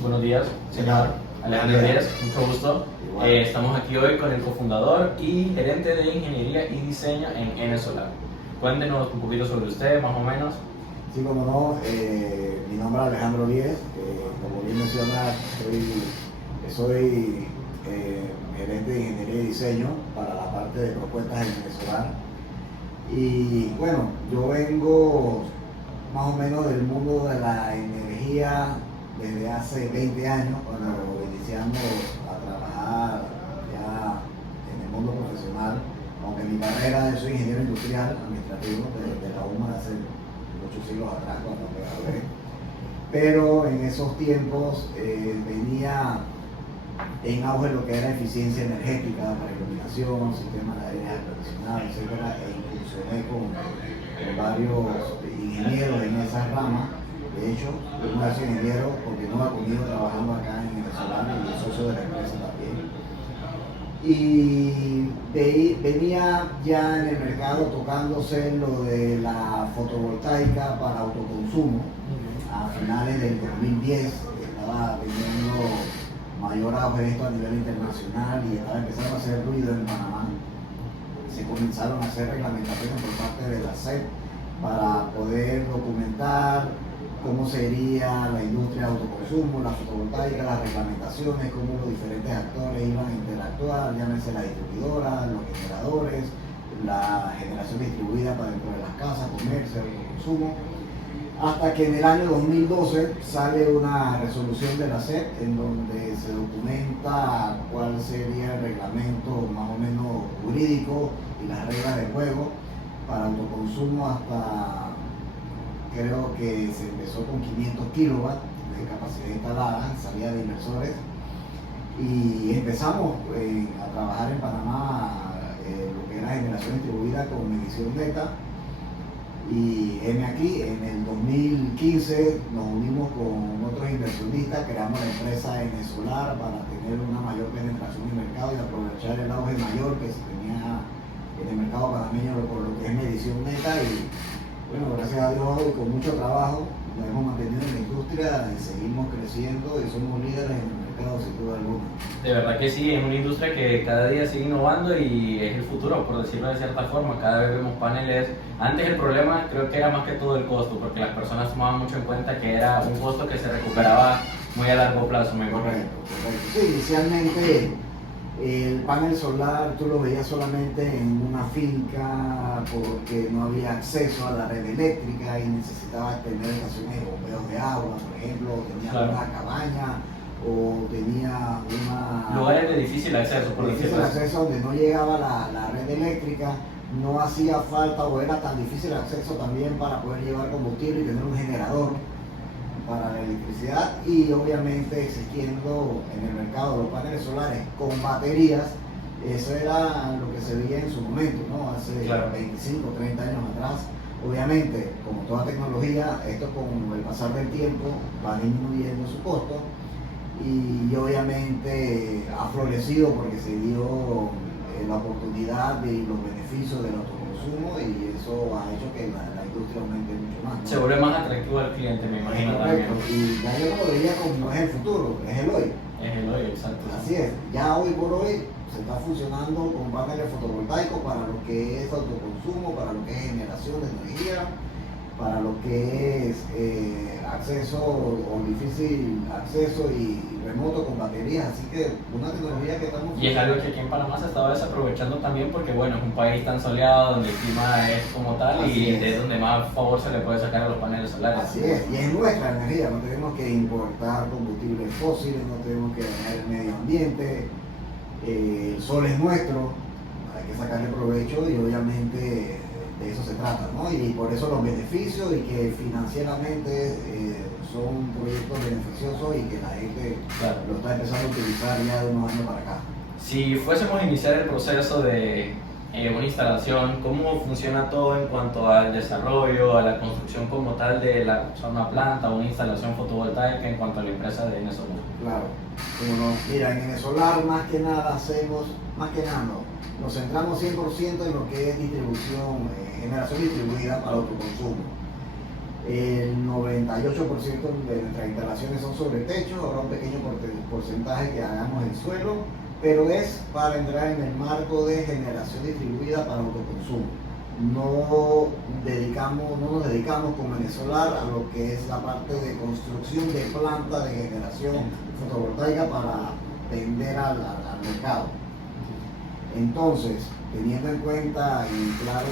Buenos días, señor Alejandro Díaz, mucho gusto. Estamos aquí hoy con el cofundador y gerente de ingeniería y diseño en Enesolar. Cuéntenos un poquito sobre usted, más o menos. Sí, como no, mi nombre es Alejandro Díaz, como bien mencionas, soy gerente de ingeniería y diseño para la parte de propuestas en Enesolar. Y bueno, yo vengo más o menos del mundo de la energía desde hace 20 años, cuando iniciamos a trabajar ya en el mundo profesional, aunque mi carrera, yo soy ingeniero industrial administrativo de la UMA hace muchos siglos atrás cuando me gradué, pero en esos tiempos venía en auge lo que era eficiencia energética para iluminación, sistemas de aire acondicionado, etcétera, e incursioné con varios ingenieros en esa rama. De hecho, uno de esos ingenieros continúa conmigo trabajando acá en Enesolar y es socio de la empresa también. Y venía ya en el mercado tocándose lo de la fotovoltaica para autoconsumo. A finales del 2010 estaba teniendo mayor auge esto a nivel internacional y estaba empezando a hacer ruido en Panamá. Se comenzaron a hacer reglamentaciones por parte de la SED para poder documentar cómo sería la industria de autoconsumo, la fotovoltaica, las reglamentaciones, cómo los diferentes actores iban a interactuar, llámese la distribuidora, los generadores, la generación distribuida para dentro de las casas, comercio, autoconsumo. Hasta que en el año 2012 sale una resolución de la SED en donde se documenta cuál sería el reglamento más o menos jurídico y las reglas del juego para autoconsumo hasta, creo que se empezó con 500 kilowatts de capacidad instalada, salida de inversores, y empezamos a trabajar en Panamá lo que era generación distribuida con medición neta. Y aquí, en el 2015 nos unimos con otros inversionistas, creamos la empresa Enesolar para tener una mayor penetración en el mercado y aprovechar el auge mayor que se tenía en el mercado panameño por lo que es medición neta. Y bueno, gracias a Dios hoy con mucho trabajo nos hemos mantenido en la industria y seguimos creciendo y somos líderes en el mercado sin duda alguna. De verdad que sí, es una industria que cada día sigue innovando y es el futuro, por decirlo de cierta forma. Cada vez vemos paneles. Antes el problema creo que era más que todo el costo, porque las personas tomaban mucho en cuenta que era un costo que se recuperaba muy a largo plazo. Correcto. Sí, inicialmente el panel solar tú lo veías solamente en una finca porque no había acceso a la red eléctrica y necesitabas tener estaciones de bombeos de agua, por ejemplo, tenías una cabaña o tenía una... Lugares de difícil acceso, por decirlo así. Acceso donde no llegaba la red eléctrica, no hacía falta o era tan difícil el acceso también para poder llevar combustible y tener un generador para la electricidad, y obviamente existiendo en el mercado los paneles solares con baterías. Eso era lo que se veía en su momento, ¿no? Hace 25, 30 años atrás. Obviamente, como toda tecnología, esto con el pasar del tiempo va disminuyendo su costo y obviamente ha florecido porque se dio la oportunidad de los beneficios del autoconsumo y eso ha hecho que la industria aumente mucho más, ¿no? Se vuelve más atractivo al cliente, me imagino. Correcto. Y ya yo no lo diría como es el futuro, es el hoy. Es el hoy, exacto. Así es, ya hoy por hoy se está funcionando con paneles fotovoltaicos para lo que es autoconsumo, para lo que es generación de energía, para lo que es acceso o difícil acceso y remoto con baterías, así que una tecnología que estamos... Y es algo que aquí en Panamá se estaba desaprovechando también porque bueno, es un país tan soleado donde el clima es como tal y es donde más favor se le puede sacar a los paneles solares. Así es, y es nuestra energía, no tenemos que importar combustibles fósiles, no tenemos que dañar el medio ambiente, el sol es nuestro, hay que sacarle provecho y obviamente de eso se trata, ¿no? Y por eso los beneficios y que financieramente son proyectos beneficiosos y que la gente lo está empezando a utilizar ya de unos años para acá. Si fuésemos a iniciar el proceso de una instalación, ¿cómo funciona todo en cuanto al desarrollo, a la construcción como tal de una planta o una instalación fotovoltaica en cuanto a la empresa de Enesolar? Claro, como mira, en Enesolar más que nada nos centramos 100% en lo que es distribución, generación distribuida para autoconsumo. El 98% de nuestras instalaciones son sobre techo, habrá un pequeño porcentaje que hagamos en suelo, pero es para entrar en el marco de generación distribuida para autoconsumo. No nos dedicamos como Venesolar a lo que es la parte de construcción de planta de generación fotovoltaica para vender al mercado. Entonces, teniendo en cuenta y claro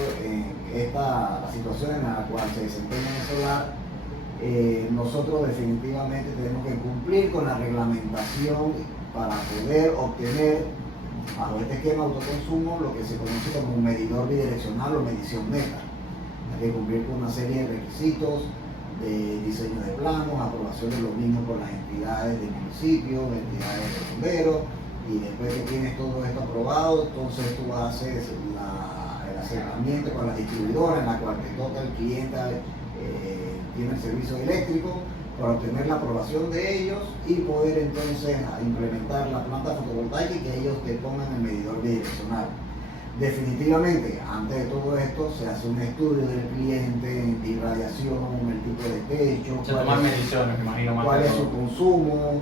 la situación en la cual se desempeña el solar, nosotros definitivamente tenemos que cumplir con la reglamentación para poder obtener bajo este esquema de autoconsumo lo que se conoce como un medidor bidireccional o medición neta. Hay que cumplir con una serie de requisitos de diseño de planos, aprobación de los mismos por las entidades del municipio, entidades de bomberos, y después que tienes todo esto aprobado, entonces tú haces el acercamiento con la distribuidora en la cual te toca el cliente, tiene el servicio eléctrico, para obtener la aprobación de ellos y poder entonces implementar la planta fotovoltaica y que ellos te pongan el medidor bidireccional. Definitivamente, antes de todo esto, se hace un estudio del cliente, de irradiación, el tipo de techo, se toman mediciones, me imagino, más cuál es su consumo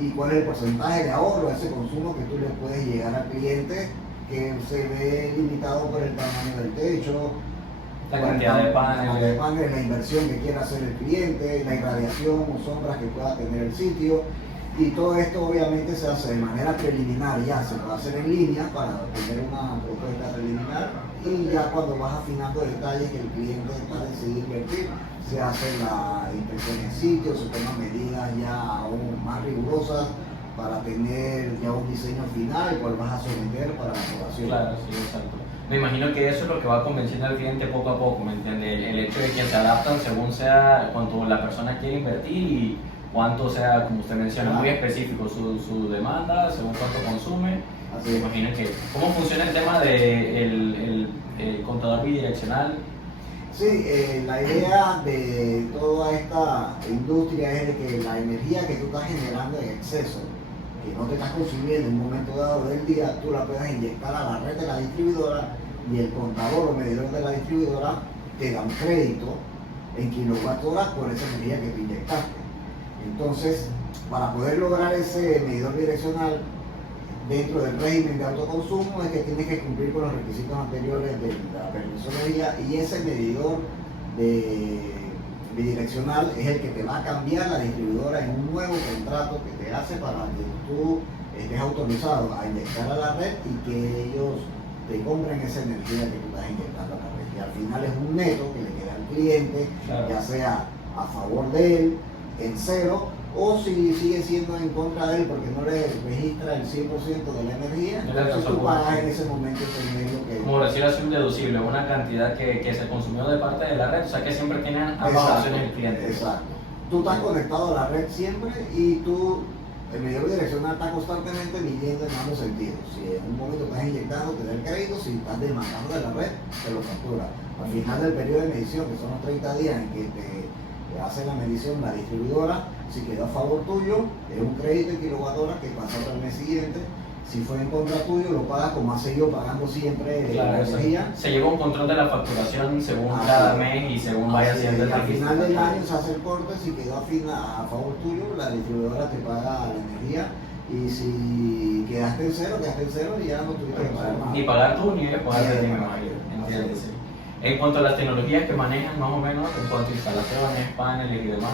y cuál es el porcentaje de ahorro de ese consumo que tú le puedes llegar al cliente, que se ve limitado por el tamaño del techo, la cantidad de paneles, la inversión que quiera hacer el cliente, la irradiación o sombras que pueda tener el sitio. Y todo esto obviamente se hace de manera preliminar, ya se va a hacer en línea para tener una propuesta preliminar, y ya cuando vas afinando detalles que el cliente está decidido invertir, se hace la inspección en sitio, se toman medidas ya aún más rigurosas para tener ya un diseño final, el cual vas a someter para la aprobación. Claro, sí, exacto. Me imagino que eso es lo que va convenciendo al cliente poco a poco, ¿me entiendes? El hecho de que se adaptan según sea cuánto la persona quiere invertir y cuánto sea, como usted menciona, muy específico su demanda, según cuánto consume. Así Me es. imagino que, ¿cómo funciona el tema del el contador bidireccional? Sí, la idea de toda esta industria es de que la energía que tú estás generando en exceso, que no te estás consumiendo en un momento dado del día, tú la puedas inyectar a la red de la distribuidora y el contador o medidor de la distribuidora te da un crédito en kilowatt-horas por esa energía que tú inyectaste. Entonces, para poder lograr ese medidor bidireccional dentro del régimen de autoconsumo es que tienes que cumplir con los requisitos anteriores de la permisología, y ese medidor bidireccional es el que te va a cambiar la distribuidora en un nuevo contrato que te hace para que tú estés autorizado a inyectar a la red y que ellos te compren esa energía que tú estás inyectando a la red. Y al final es un neto que le queda al cliente, Claro. ya sea a favor de él, en cero, o si sigue siendo en contra de él porque no le registra el 100% de la energía, No le entonces tú alcanzó pagas por- en ese momento ese dinero que... Como decir así, un deducible, una cantidad que se consumió de parte de la red, o sea que siempre tienen ambas Exacto, opciones el cliente. exacto. Tú estás conectado a la red siempre y el medidor bidireccional está constantemente midiendo en ambos sentidos. Si en un momento estás inyectando, te da el crédito; si estás demandando de la red, te lo factura. Al final del periodo de medición, que son los 30 días en que te hace la medición la distribuidora, si quedó a favor tuyo, es un crédito en kilowatt-hora que pasa para el mes siguiente. Si fue en contra tuyo, lo pagas como has seguido pagando siempre Claro, la energía. se lleva un control de la facturación según Así cada es. mes y según vaya siendo el Al registro. final del año se hace el corte; si quedó a favor tuyo, la distribuidora te paga la energía, y si quedaste en cero y ya no tuviste que pagar nada. Ni pagar tú ni pagar Ni de mi pagar. marido, entiendes. En cuanto a las tecnologías que manejan más o menos, en cuanto a instalaciones, paneles y demás,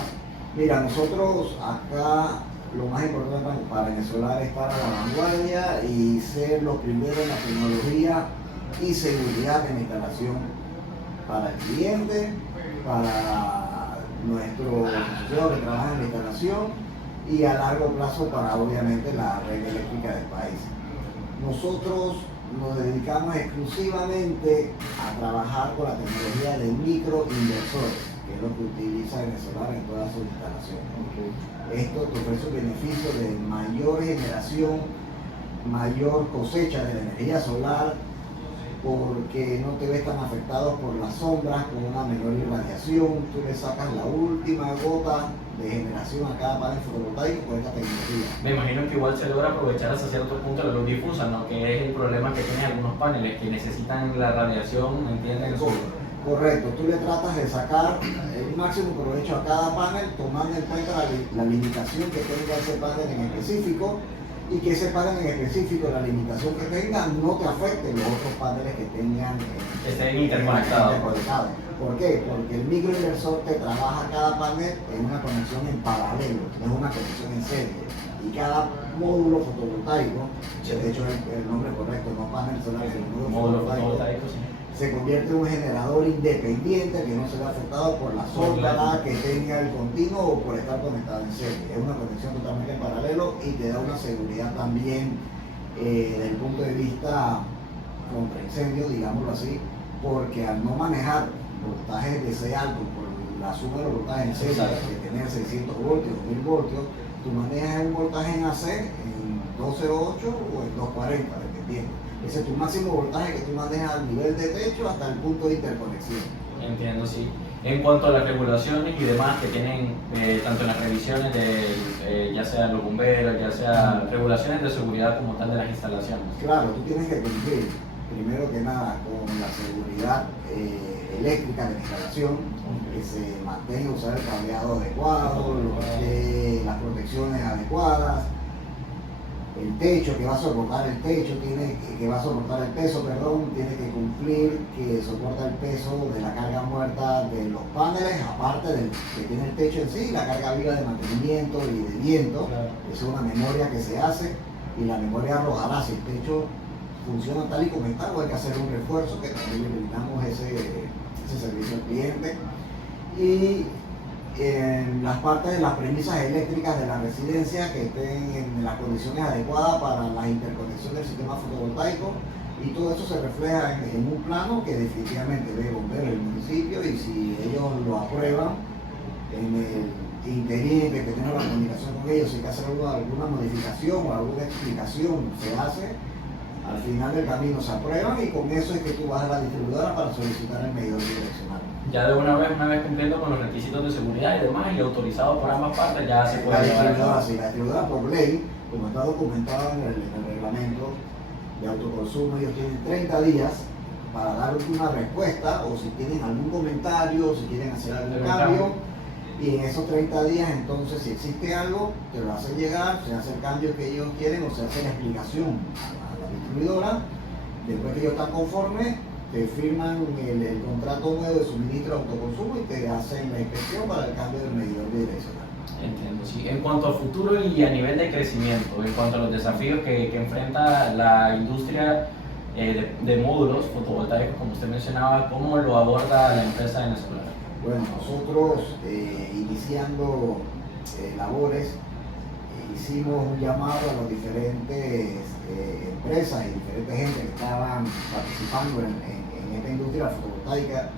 Mira, nosotros acá lo más importante para Venesolar es estar a la vanguardia y ser los primeros en la tecnología y seguridad de la instalación para el cliente, para nuestros asociados que trabajan en la instalación, y a largo plazo para obviamente la red eléctrica del país. Nosotros nos dedicamos exclusivamente a trabajar con la tecnología de microinversores, que es lo que utiliza Venesolar en todas sus instalaciones. Esto te ofrece un beneficio de mayor generación, mayor cosecha de la energía solar, porque no te ves tan afectado por las sombras, con una menor irradiación. Tú le sacas la última gota de generación a cada panel fotovoltaico con esta tecnología. me imagino que igual se logra aprovechar hasta cierto punto la luz difusa, ¿no? Que es el problema que tienen algunos paneles, que necesitan la radiación, ¿me entienden? Correcto, tú le tratas de sacar el máximo provecho a cada panel, tomando en cuenta la limitación que tenga ese panel en específico, y que ese panel en específico, la limitación que tenga, no te afecte los otros paneles que tengan que estén interconectados. ¿Por qué? Porque el microinversor te trabaja cada panel en una conexión en paralelo, no es una conexión en serie. Y cada módulo fotovoltaico, de hecho el nombre correcto, no panel solar, sino módulo fotovoltaico, se convierte en un generador independiente que no se ve afectado por la sombra que tenga el continuo o por estar conectado en serie. Es una conexión totalmente en paralelo y te da una seguridad también desde el punto de vista contra incendio, digámoslo así, porque al no manejar voltajes de ese alto por la suma de los voltajes en serie, que tener 600 voltios o 1000 voltios, tú manejas un voltaje en AC en 208 o en 240, dependiendo. Ese es tu máximo voltaje que tú manejas al nivel de techo hasta el punto de interconexión. Entiendo, sí. En cuanto a las regulaciones y demás que tienen, tanto en las revisiones de ya sea los bomberos, ya sea regulaciones de seguridad como tal de las instalaciones. Claro, tú tienes que cumplir, primero que nada, con la seguridad eléctrica de la instalación, que se mantenga usar el cableado adecuado, las protecciones adecuadas. El techo que va a soportar el techo, que va a soportar el peso, perdón, tiene que cumplir que soporta el peso de la carga muerta de los paneles, aparte del que tiene el techo en sí, la carga viva de mantenimiento y de viento. Claro. Es una memoria que se hace y la memoria arrojará si el techo funciona tal y como está, o hay que hacer un refuerzo, que también le brindamos ese servicio al cliente. Y en las partes de las premisas eléctricas de la residencia que estén en las condiciones adecuadas para la interconexión del sistema fotovoltaico, y todo eso se refleja en un plano que definitivamente debe bombero el municipio, y si ellos lo aprueban en el interín que tenemos la comunicación con ellos, si hay que hacer alguna modificación o alguna explicación, se hace. Al final del camino se aprueban y con eso es que tú vas a la distribuidora para solicitar el medidor direccional. Ya de una vez cumpliendo con los requisitos de seguridad y demás, y autorizado por ambas partes, ya se puede llevar. La distribuidora por ley, como está documentado en el reglamento de autoconsumo, ellos tienen 30 días para dar una respuesta, o si tienen algún comentario, o si quieren hacer algún cambio. Y en esos 30 días, entonces, si existe algo, te lo hacen llegar, se hace el cambio que ellos quieren o se hace la explicación a la distribuidora. Después que ellos están conformes, te firman el contrato nuevo de suministro de autoconsumo y te hacen la inspección para el cambio del medidor direccional. Entiendo, sí. En cuanto al futuro y a nivel de crecimiento, en cuanto a los desafíos que enfrenta la industria de módulos fotovoltaicos, como usted mencionaba, ¿cómo lo aborda la empresa venezolana? Bueno, nosotros iniciando labores, hicimos un llamado a las diferentes empresas y diferentes gente que estaban participando en esta industria fotovoltaica,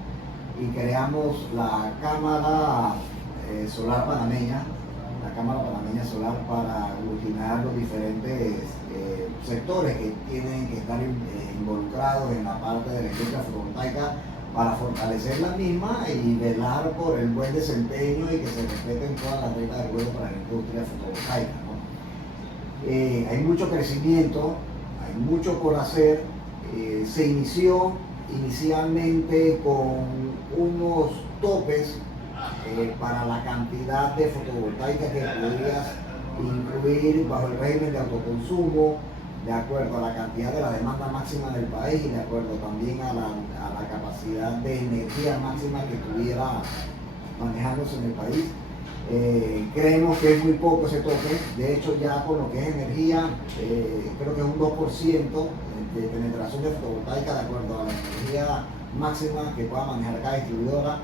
y creamos la Cámara Solar Panameña, la Cámara Panameña Solar, para aglutinar los diferentes sectores que tienen que estar involucrados en la parte de la industria fotovoltaica, para fortalecer la misma y velar por el buen desempeño y que se respeten todas las reglas de juego para la industria fotovoltaica, ¿no? Hay mucho crecimiento, hay mucho por hacer. Se inició inicialmente con unos topes para la cantidad de fotovoltaica que podías incluir bajo el régimen de autoconsumo, de acuerdo a la cantidad de la demanda máxima del país y de acuerdo también a la capacidad de energía máxima que estuviera manejándose en el país. Creemos que es muy poco ese tope. De hecho, ya con lo que es energía, creo que es un 2% de penetración de fotovoltaica de acuerdo a la energía máxima que pueda manejar cada distribuidora.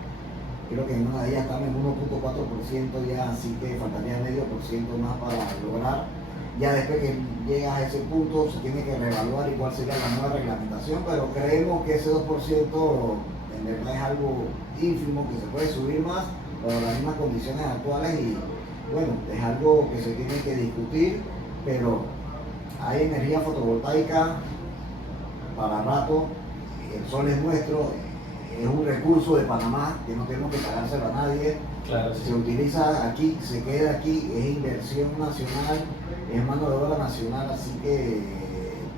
Creo que en una de ellas estamos en 1.4% ya, así que faltaría medio por ciento más para lograr. Ya después que llegas a ese punto se tiene que reevaluar cuál sería la nueva reglamentación, pero creemos que ese 2% en verdad es algo ínfimo, que se puede subir más para las mismas condiciones actuales, y bueno, es algo que se tiene que discutir, pero hay energía fotovoltaica para rato. El sol es nuestro, es un recurso de Panamá que no tenemos que pagárselo a nadie. Claro, sí. Se utiliza aquí, se queda aquí, es inversión nacional, es mano de obra nacional, así que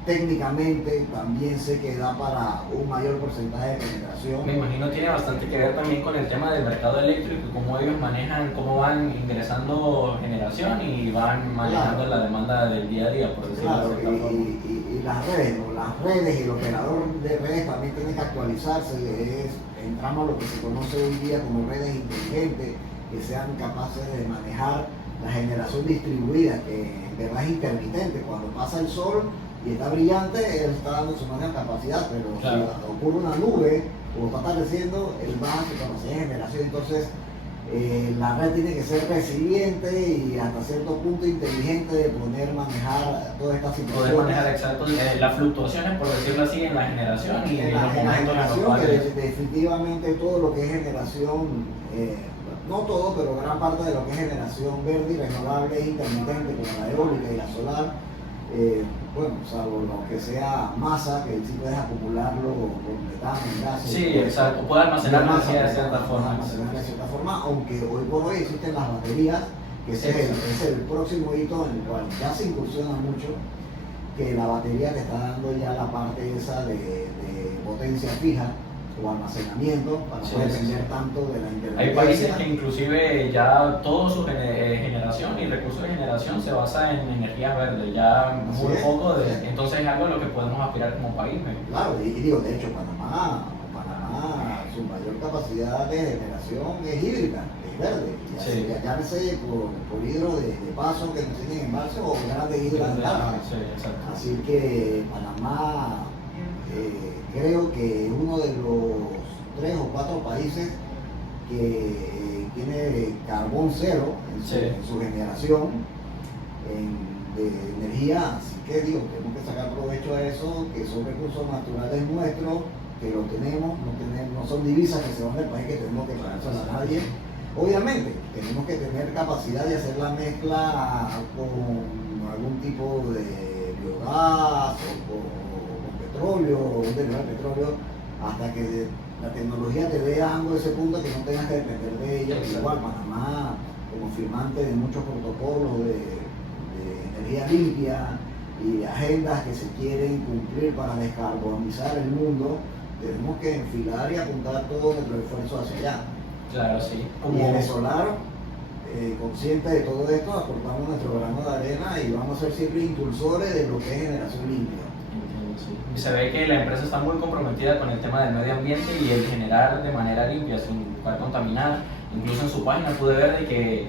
técnicamente también sé que da para un mayor porcentaje de penetración. Me imagino tiene bastante que ver también con el tema del mercado eléctrico y cómo ellos manejan, cómo van ingresando generación y van manejando la demanda del día a día, por decirlo Claro, de cierta forma. y las redes y el operador de redes también tiene que actualizarse. Entramos a lo que se conoce hoy día como redes inteligentes, que sean capaces de manejar la generación distribuida, que en verdad es intermitente. Cuando pasa el sol y está brillante, él está dando su máxima capacidad, pero claro, si ocurre una nube o está atardeciendo, él baja su capacidad de generación. Entonces, la red tiene que ser resiliente y hasta cierto punto inteligente de poder manejar todas estas situaciones. poder manejar exacto las fluctuaciones, por decirlo así, en la generación y en los momentos en los generación, cuales... definitivamente todo lo que es generación, no todo, pero gran parte de lo que es generación verde y renovable es intermitente, como la eólica y la solar. Bueno, salvo lo que sea masa, que sí puedes acumularlo con metano, gases. Sí, exacto, puede almacenar masa energía de cierta forma. Almacenar de cierta forma, aunque hoy por hoy existen las baterías, que ese es el próximo hito en el cual ya se incursiona mucho, que la batería te está dando ya la parte esa de potencia fija o almacenamiento para no depender tanto de la intermitencia. Hay países que inclusive ya toda su generación y recursos de generación se basa en energías verdes, ya muy poco de... Entonces es algo a lo que podemos aspirar como país. Claro, y digo, de hecho Panamá, su mayor capacidad de generación es hídrica, es verde. Ya llámese por hidro de paso que nos tienen en embalse o grandes hidroeléctricas. Así que Panamá creo que es uno de los 3 o 4 países que tiene carbón cero en su generación de energía. Así que digo, tenemos que sacar provecho a eso, que son recursos naturales nuestros, que los tenemos, no son divisas que se van del país que tenemos que pagarse a nadie. Obviamente, tenemos que tener capacidad de hacer la mezcla con algún tipo de biogás o con petróleo, o un derivado de petróleo, hasta que la tecnología te dé algo de ese punto que no tengas que depender de ella. Igual Panamá, como firmante de muchos protocolos de energía limpia y agendas que se quieren cumplir para descarbonizar el mundo, tenemos que enfilar y apuntar todo nuestro esfuerzo hacia allá. Claro, sí. Y venezolano, consciente de todo esto, aportamos nuestro grano de arena y vamos a ser siempre impulsores de lo que es generación limpia. Y se ve que la empresa está muy comprometida con el tema del medio ambiente y el generar de manera limpia, sin buscar contaminar. Incluso en su página pude ver de que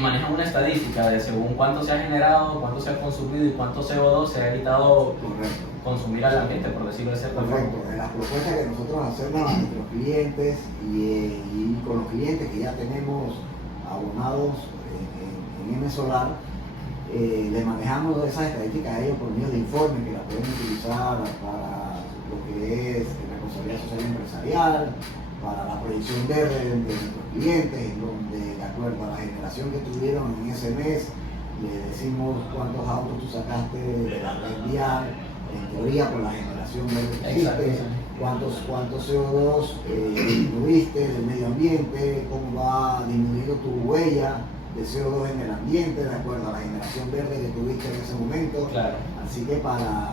manejan una estadística de según cuánto se ha generado, cuánto se ha consumido y cuánto CO2 se ha evitado consumir al ambiente, por decirlo de cierta forma. Correcto. En las propuestas que nosotros hacemos a nuestros clientes y con los clientes que ya tenemos abonados en M-Solar, le manejamos esas estadísticas a ellos por medio de informes que la pueden utilizar para lo que es responsabilidad social empresarial, para la proyección verde de nuestros clientes, en donde de acuerdo a la generación que tuvieron en ese mes, le decimos cuántos autos tú sacaste de la red vial, en teoría por la generación verde que hiciste, cuántos CO2 tuviste del medio ambiente, cómo va disminuyendo tu huella de CO2 en el ambiente, de acuerdo a la generación verde que tuviste en ese momento. Claro. Así que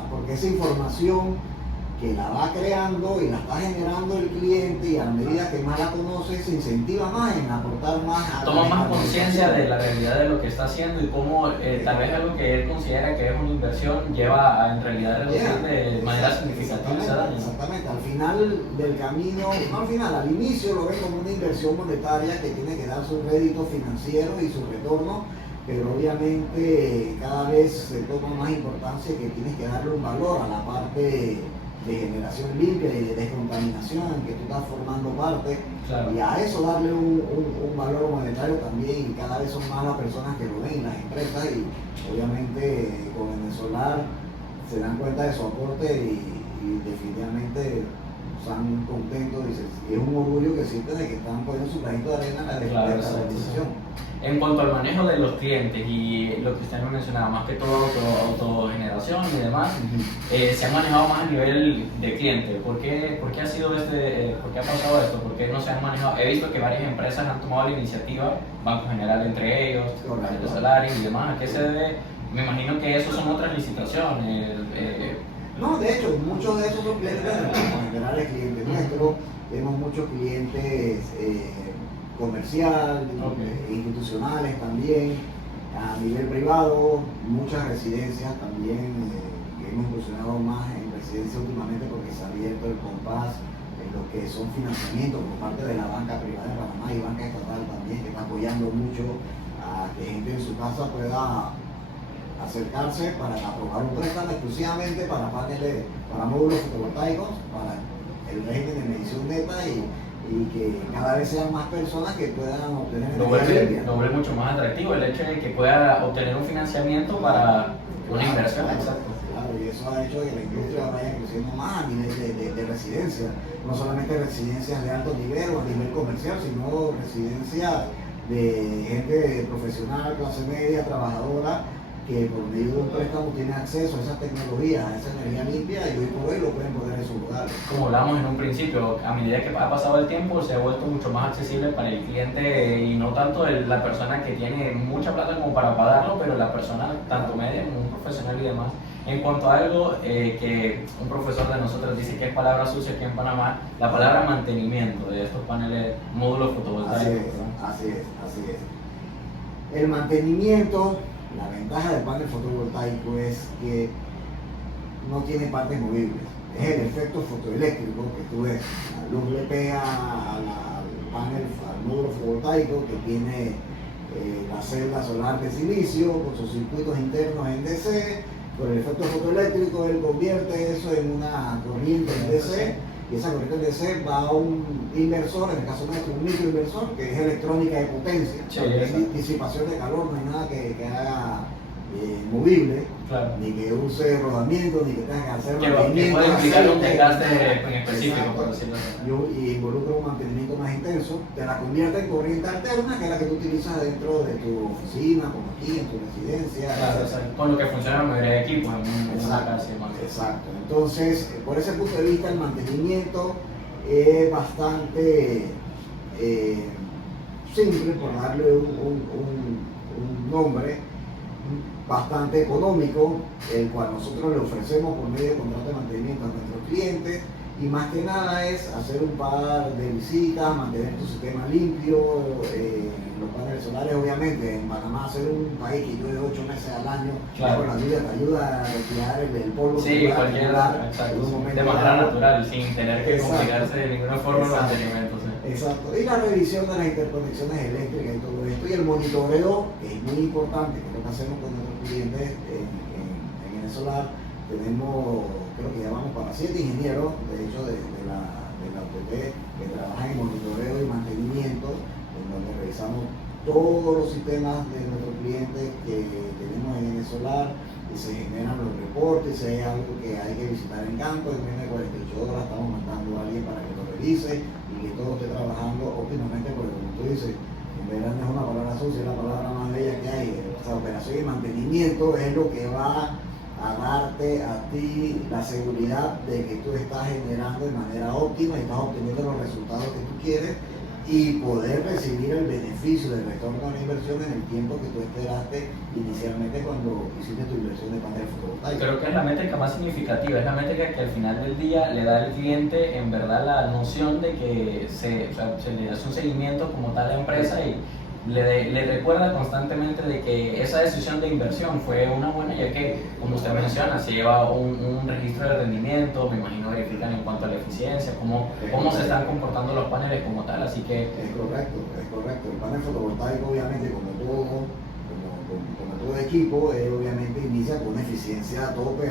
porque esa información que la va creando y la está generando el cliente, y a medida que más la conoce se incentiva más en aportar más. Toma más conciencia de la realidad de lo que está haciendo y cómo tal vez algo que él considera que es una inversión lleva a en realidad reducir de manera significativa ese daño. Exactamente, al final del camino, no al final, al inicio lo ven como una inversión monetaria que tiene que dar su rédito financiero y su retorno, pero obviamente cada vez se toma más importancia que tienes que darle un valor a la parte de generación limpia y de descontaminación en que tú estás formando parte. Claro. Y a eso darle un valor monetario también, y cada vez son más las personas que lo ven, las empresas, y obviamente con Venezolar se dan cuenta de su aporte y definitivamente están contentos y es un orgullo que sienten de que están poniendo su granito de arena en la descarbonización. En cuanto al manejo de los clientes y lo que usted me mencionaba, más que todo autogeneración y demás, se ha manejado más a nivel de cliente. ¿Por qué ha sido ¿por qué ha pasado esto? ¿Por qué no se han manejado? He visto que varias empresas han tomado la iniciativa, Banco General entre ellos, de Solaris y demás. ¿A qué se debe? Me imagino que eso son otras licitaciones. No, de hecho, muchos de esos son clientes nuestros, en general es cliente nuestro, tenemos muchos clientes comerciales, institucionales también, a nivel privado, muchas residencias también, que hemos incursionado más en residencias últimamente porque se ha abierto el compás en lo que son financiamientos por parte de la banca privada de Panamá y banca estatal también, que está apoyando mucho a que gente en su casa pueda acercarse para aprobar un préstamo exclusivamente para paneles, para módulos fotovoltaicos, para el régimen de medición neta y que cada vez sean más personas que puedan obtener energía limpia. Lo vuelve mucho más atractivo el hecho de que pueda obtener un financiamiento para una inversión. Exacto. Claro, y eso ha hecho que la industria vaya creciendo más a nivel de residencia, no solamente residencias de alto nivel o a nivel comercial, sino residencias de gente profesional, clase media, trabajadora, que por medio de un préstamo tiene acceso a esas tecnologías, a esa energía limpia y hoy por hoy lo pueden poner en sus lugares. Como hablábamos en un principio, a medida que ha pasado el tiempo se ha vuelto mucho más accesible para el cliente y no tanto la persona que tiene mucha plata como para pagarlo, pero la persona tanto media como un profesional y demás. En cuanto a algo que un profesor de nosotros dice que es palabra sucia aquí en Panamá, la palabra mantenimiento de estos paneles, módulos fotovoltaicos. Así es. El mantenimiento, la ventaja del panel fotovoltaico es que no tiene partes movibles. Es el efecto fotoeléctrico que tú ves. La luz le pega al panel, al módulo fotovoltaico que tiene la celda solar de silicio con sus circuitos internos en DC. Por el efecto fotoeléctrico él convierte eso en una corriente en DC y esa corriente en DC va a un inversor, en el caso nuestro un microinversor que es electrónica de potencia, sí, es disipación de calor, no hay nada que haga movible, claro, ni que use rodamiento, ni que tenga que hacer mantenimiento. Que puede implicar un desgaste en específico, por decirlo así. Y involucra un mantenimiento más intenso, te la convierte en corriente alterna, que es la que tú utilizas dentro de tu oficina, como aquí, en tu residencia. Claro, con lo que funciona la mayoría de equipos en una casa. Exacto. Entonces, por ese punto de vista, el mantenimiento es bastante simple, por darle un nombre, bastante económico, el cual nosotros le ofrecemos por medio de contrato de mantenimiento a nuestros clientes, y más que nada es hacer un par de visitas, mantener tu sistema limpio, los paneles solares obviamente, en Panamá ser un país que llueve 8 meses al año, claro, con la lluvia te ayuda a retirar el polvo. Sí, cualquier de manera natural, sin tener que complicarse de ninguna forma el mantenimiento. Exacto, y la revisión de las interconexiones eléctricas y todo esto, y el monitoreo, que es muy importante, que es lo que hacemos con nuestros clientes en el solar. Tenemos, creo que ya vamos para 7 ingenieros, de hecho, de la UTT, que trabajan en monitoreo y mantenimiento, en donde revisamos todos los sistemas de nuestros clientes que tenemos en el solar y se generan los reportes. Si hay algo que hay que visitar en campo, en menos de 48 horas estamos mandando a alguien para que lo revise y que todo esté trabajando óptimamente, porque como tú dices, en verano es una palabra sucia, es la palabra más bella que hay. O sea, operación y mantenimiento es lo que va a darte a ti la seguridad de que tú estás generando de manera óptima y estás obteniendo los resultados que tú quieres y poder recibir el beneficio del retorno de la inversión en el tiempo que tú esperaste inicialmente cuando hiciste tu inversión de panel fotovoltaico. Creo que es la métrica más significativa, es la métrica que al final del día le da al cliente en verdad la noción de que se le hace un seguimiento como tal a la empresa y le recuerda constantemente de que esa decisión de inversión fue una buena, ya que, como usted menciona, se lleva un registro de rendimiento, me imagino verifican en cuanto a la eficiencia, cómo se están comportando los paneles como tal, así que... Es correcto. El panel fotovoltaico, obviamente, como todo equipo, obviamente inicia con una eficiencia a tope,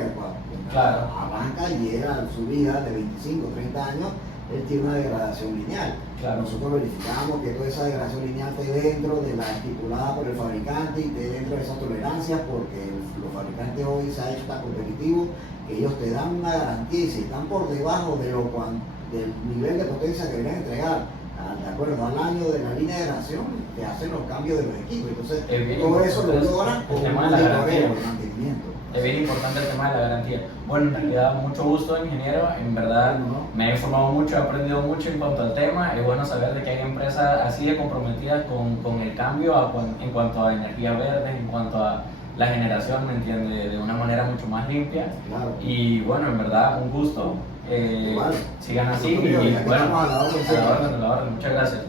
claro, arranca y llega a su vida de 25 o 30 años, él tiene una degradación lineal. Claro. Nosotros verificamos que toda esa degradación lineal esté dentro de la estipulada por el fabricante y esté dentro de esas tolerancias, porque los fabricantes hoy se ha hecho tan competitivo que ellos te dan una garantía y si están por debajo del nivel de potencia que deben entregar de acuerdo al año de la línea de generación, te hacen los cambios de los equipos. Entonces, todo eso lo logran con un mantenimiento. Es bien importante el tema de la garantía. Bueno, en realidad, mucho gusto, ingeniero. En verdad, me he informado mucho, he aprendido mucho en cuanto al tema. Es bueno saber de que hay empresas así de comprometidas con el cambio en cuanto a energía verde, en cuanto a la generación, ¿me entiende? De una manera mucho más limpia. Claro. Y bueno, en verdad, un gusto. Igual. Sigan así Nosotros, y ya que bueno, estamos a la orden, a la orden, muchas gracias.